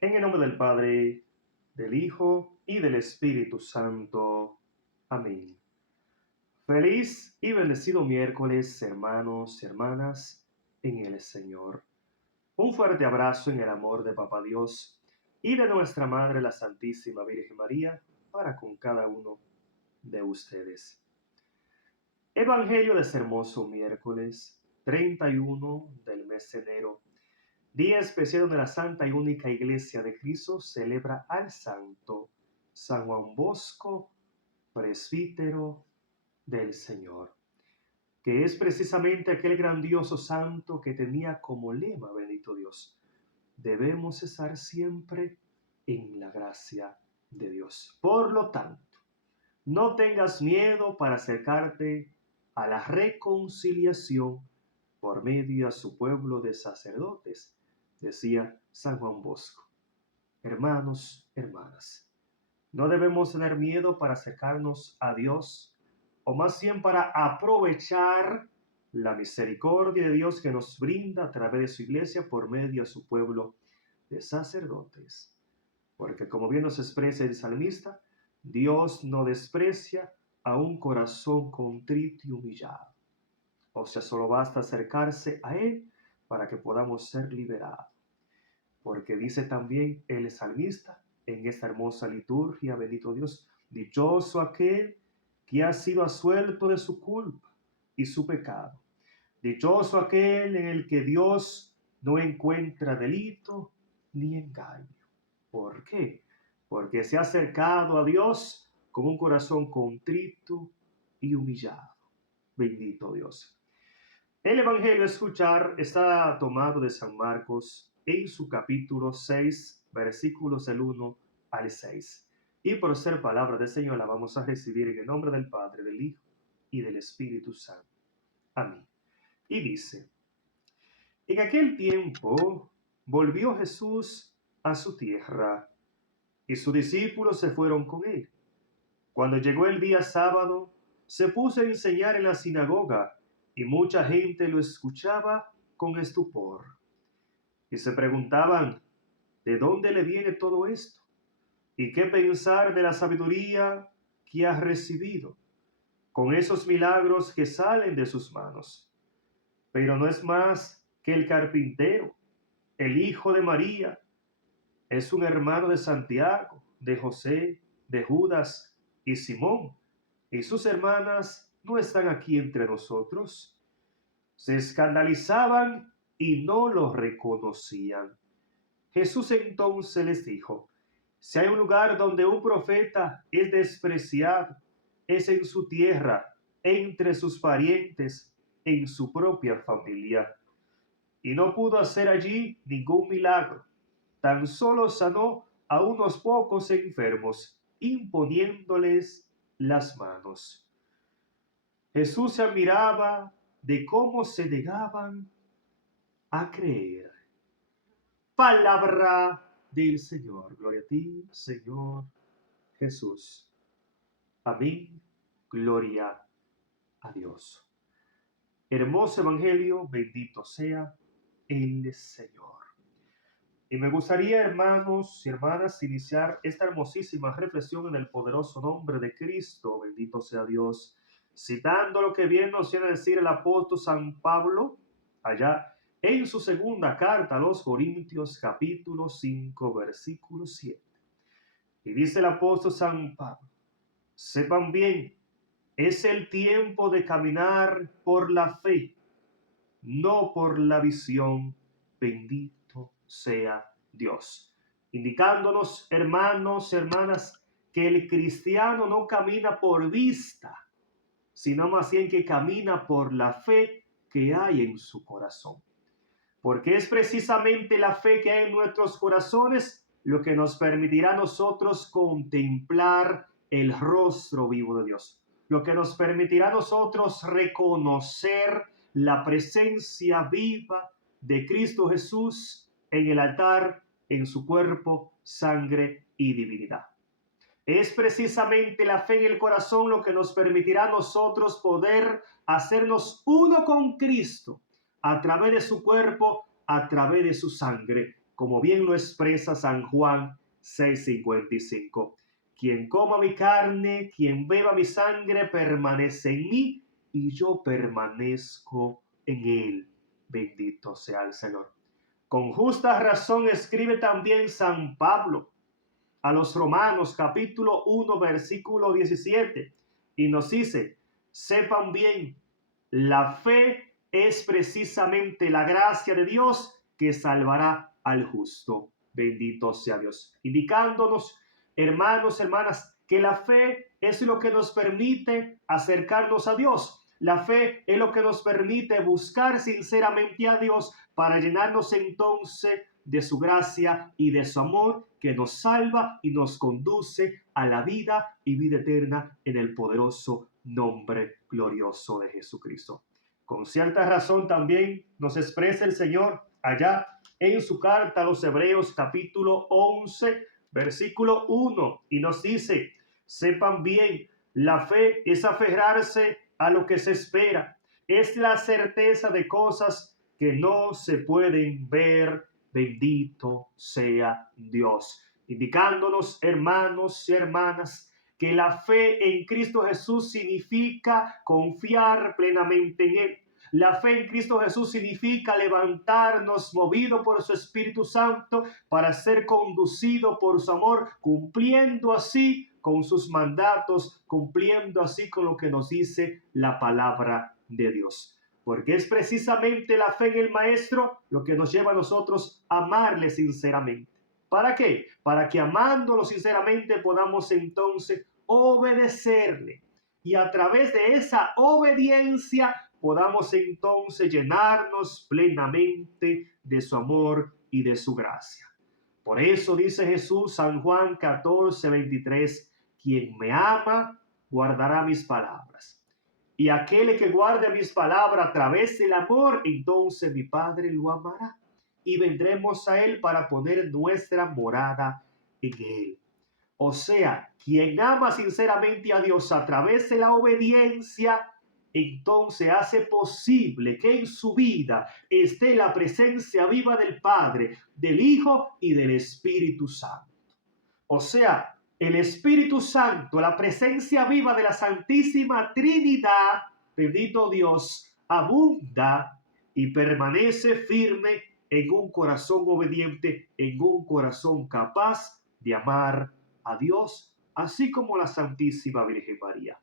En el nombre del Padre, del Hijo y del Espíritu Santo. Amén. Feliz y bendecido miércoles, hermanos y hermanas, en el Señor. Un fuerte abrazo en el amor de Papá Dios y de nuestra Madre, la Santísima Virgen María, para con cada uno de ustedes. Evangelio de este hermoso miércoles 31 del mes de enero. Día especial donde la Santa y Única Iglesia de Cristo celebra al Santo San Juan Bosco, presbítero del Señor, que es precisamente aquel grandioso santo que tenía como lema, bendito Dios, debemos estar siempre en la gracia de Dios. Por lo tanto, no tengas miedo para acercarte a la reconciliación por medio a su pueblo de sacerdotes, decía San Juan Bosco. Hermanos, hermanas, no debemos tener miedo para acercarnos a Dios, o más bien para aprovechar la misericordia de Dios que nos brinda a través de su iglesia por medio de su pueblo de sacerdotes. Porque como bien nos expresa el salmista, Dios no desprecia a un corazón contrito y humillado. O sea, solo basta acercarse a Él para que podamos ser liberados. Porque dice también el salmista en esta hermosa liturgia, bendito Dios, dichoso aquel que ha sido absuelto de su culpa y su pecado. Dichoso aquel en el que Dios no encuentra delito ni engaño. ¿Por qué? Porque se ha acercado a Dios con un corazón contrito y humillado. Bendito Dios. El Evangelio a escuchar está tomado de San Marcos en su capítulo 6, versículos del 1 al 6. Y por ser palabra del Señor la vamos a recibir en el nombre del Padre, del Hijo y del Espíritu Santo. Amén. Y dice, en aquel tiempo volvió Jesús a su tierra y sus discípulos se fueron con él. Cuando llegó el día sábado, se puso a enseñar en la sinagoga y mucha gente lo escuchaba con estupor. Y se preguntaban, ¿de dónde le viene todo esto? ¿Y qué pensar de la sabiduría que ha recibido con esos milagros que salen de sus manos? Pero no es más que el carpintero, el hijo de María, es un hermano de Santiago, de José, de Judas y Simón, y sus hermanas no están aquí entre nosotros. Se escandalizaban y no lo reconocían. Jesús entonces les dijo, si hay un lugar donde un profeta es despreciado, es en su tierra, entre sus parientes, en su propia familia. Y no pudo hacer allí ningún milagro, tan solo sanó a unos pocos enfermos, imponiéndoles las manos. Jesús se admiraba de cómo se negaban a creer. Palabra del Señor. Gloria a ti, Señor Jesús. Amén. Gloria a Dios. Hermoso Evangelio, bendito sea el Señor. Y me gustaría, hermanos y hermanas, iniciar esta hermosísima reflexión en el poderoso nombre de Cristo, bendito sea Dios, citando lo que bien nos viene a decir el apóstol San Pablo, allá en su segunda carta a los Corintios, capítulo 5, versículo 7. Y dice el apóstol San Pablo, sepan bien, es el tiempo de caminar por la fe, no por la visión, bendito sea Dios. Indicándonos, hermanos, hermanas, que el cristiano no camina por vista, sino más bien que camina por la fe que hay en su corazón. Porque es precisamente la fe que hay en nuestros corazones lo que nos permitirá a nosotros contemplar el rostro vivo de Dios. Lo que nos permitirá a nosotros reconocer la presencia viva de Cristo Jesús en el altar, en su cuerpo, sangre y divinidad. Es precisamente la fe en el corazón lo que nos permitirá a nosotros poder hacernos uno con Cristo a través de su cuerpo, a través de su sangre, como bien lo expresa San Juan 6:55. Quien coma mi carne, quien beba mi sangre, permanece en mí y yo permanezco en él. Bendito sea el Señor. Con justa razón escribe también San Pablo a los Romanos capítulo 1 versículo 17 y nos dice: sepan bien, la fe es precisamente la gracia de Dios que salvará al justo. Bendito sea Dios. Indicándonos, hermanos, hermanas, que la fe es lo que nos permite acercarnos a Dios. La fe es lo que nos permite buscar sinceramente a Dios para llenarnos entonces de su gracia y de su amor que nos salva y nos conduce a la vida y vida eterna en el poderoso nombre glorioso de Jesucristo. Con cierta razón también nos expresa el Señor allá en su carta a los Hebreos capítulo 11 versículo 1 y nos dice: sepan bien, la fe es aferrarse a lo que se espera, es la certeza de cosas que no se pueden ver. Bendito sea Dios, indicándonos, hermanos y hermanas, que la fe en Cristo Jesús significa confiar plenamente en Él. La fe en Cristo Jesús significa levantarnos movido por su Espíritu Santo para ser conducido por su amor, cumpliendo así con sus mandatos, cumpliendo así con lo que nos dice la palabra de Dios. Porque es precisamente la fe en el Maestro lo que nos lleva a nosotros a amarle sinceramente. ¿Para qué? Para que amándolo sinceramente podamos entonces obedecerle. Y a través de esa obediencia podamos entonces llenarnos plenamente de su amor y de su gracia. Por eso dice Jesús, San Juan 14:23, quien me ama guardará mis palabras. Y aquel que guarde mis palabras a través del amor, entonces mi Padre lo amará. Y vendremos a Él para poner nuestra morada en Él. O sea, quien ama sinceramente a Dios a través de la obediencia, entonces hace posible que en su vida esté la presencia viva del Padre, del Hijo y del Espíritu Santo. O sea, el Espíritu Santo, la presencia viva de la Santísima Trinidad, bendito Dios, abunda y permanece firme en un corazón obediente, en un corazón capaz de amar a Dios, así como la Santísima Virgen María.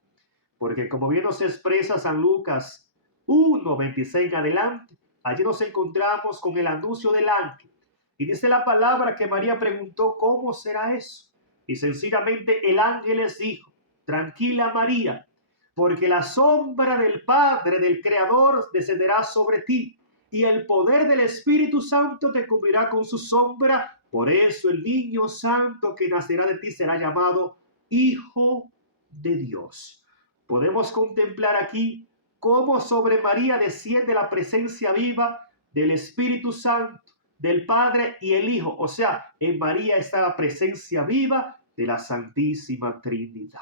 Porque como bien nos expresa San Lucas 1:26 en adelante, allí nos encontramos con el anuncio del ángel. Y dice la palabra que María preguntó: ¿cómo será eso? Y sencillamente el ángel les dijo: tranquila María, porque la sombra del Padre, del Creador, descenderá sobre ti, y el poder del Espíritu Santo te cubrirá con su sombra. Por eso el niño santo que nacerá de ti será llamado Hijo de Dios. Podemos contemplar aquí cómo sobre María desciende la presencia viva del Espíritu Santo, del Padre y el Hijo. O sea, en María está la presencia viva de la Santísima Trinidad.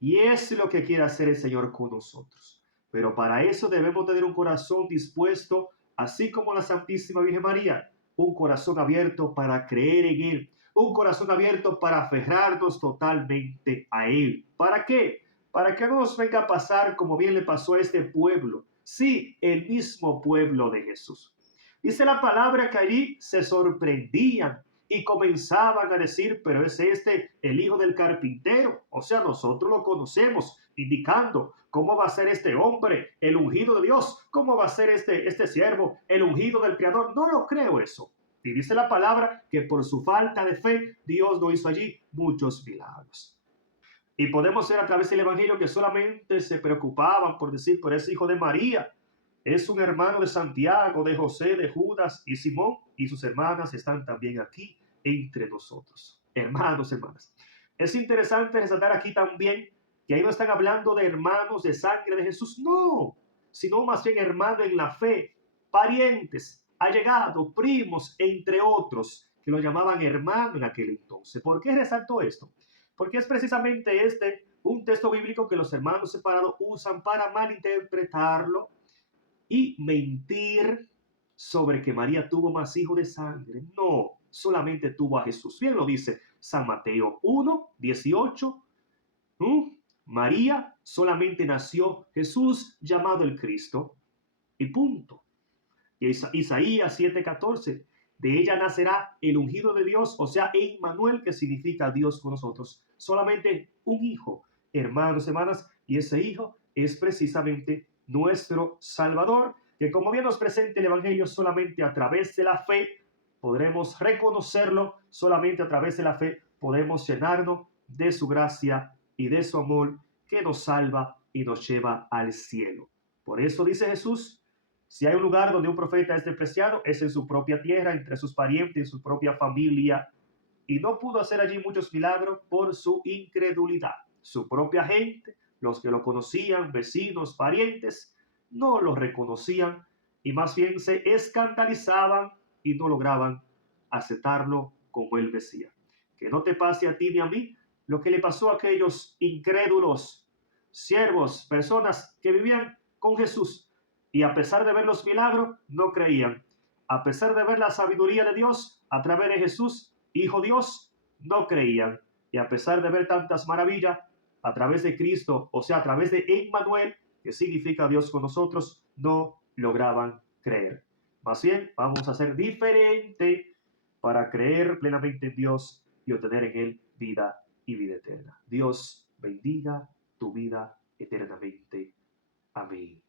Y es lo que quiere hacer el Señor con nosotros. Pero para eso debemos tener un corazón dispuesto, así como la Santísima Virgen María, un corazón abierto para creer en Él, un corazón abierto para aferrarnos totalmente a Él. ¿Para qué? Para que no nos venga a pasar como bien le pasó a este pueblo. Sí, el mismo pueblo de Jesús. Dice la palabra que allí se sorprendían y comenzaban a decir: pero es este el hijo del carpintero. O sea, nosotros lo conocemos, indicando cómo va a ser este hombre el ungido de Dios, cómo va a ser este siervo el ungido del Creador. No lo creo eso. Y dice la palabra que por su falta de fe Dios no hizo allí muchos milagros. Y podemos ver a través del Evangelio que solamente se preocupaban por decir: pero es hijo de María, es un hermano de Santiago, de José, de Judas y Simón, y sus hermanas están también aquí entre nosotros. Hermanos, hermanas. Es interesante resaltar aquí también que ahí no están hablando de hermanos de sangre de Jesús, no, sino más bien hermanos en la fe, parientes, allegados, primos, entre otros, que lo llamaban hermano en aquel entonces. ¿Por qué resalto esto? Porque es precisamente este un texto bíblico que los hermanos separados usan para malinterpretarlo y mentir sobre que María tuvo más hijos de sangre. No, solamente tuvo a Jesús. Bien lo dice San Mateo 1:18. María solamente nació Jesús llamado el Cristo y punto. Y Isaías 7:14, de ella nacerá el ungido de Dios, o sea, Emmanuel, que significa Dios con nosotros. Solamente un hijo, hermanos, hermanas, y ese hijo es precisamente nuestro Salvador, que como bien nos presenta el Evangelio, solamente a través de la fe podremos reconocerlo, solamente a través de la fe podemos llenarnos de su gracia y de su amor que nos salva y nos lleva al cielo. Por eso dice Jesús, si hay un lugar donde un profeta es despreciado, es en su propia tierra, entre sus parientes, en su propia familia. Y no pudo hacer allí muchos milagros por su incredulidad. Su propia gente, los que lo conocían, vecinos, parientes, no lo reconocían y más bien se escandalizaban y no lograban aceptarlo como él decía. Que no te pase a ti ni a mí lo que le pasó a aquellos incrédulos, siervos, personas que vivían con Jesús y a pesar de ver los milagros, no creían. A pesar de ver la sabiduría de Dios a través de Jesús, Hijo Dios, no creían. Y a pesar de ver tantas maravillas a través de Cristo, o sea, a través de Emmanuel, que significa Dios con nosotros, no lograban creer. Más bien, vamos a ser diferente para creer plenamente en Dios y obtener en Él vida y vida eterna. Dios bendiga tu vida eternamente. Amén.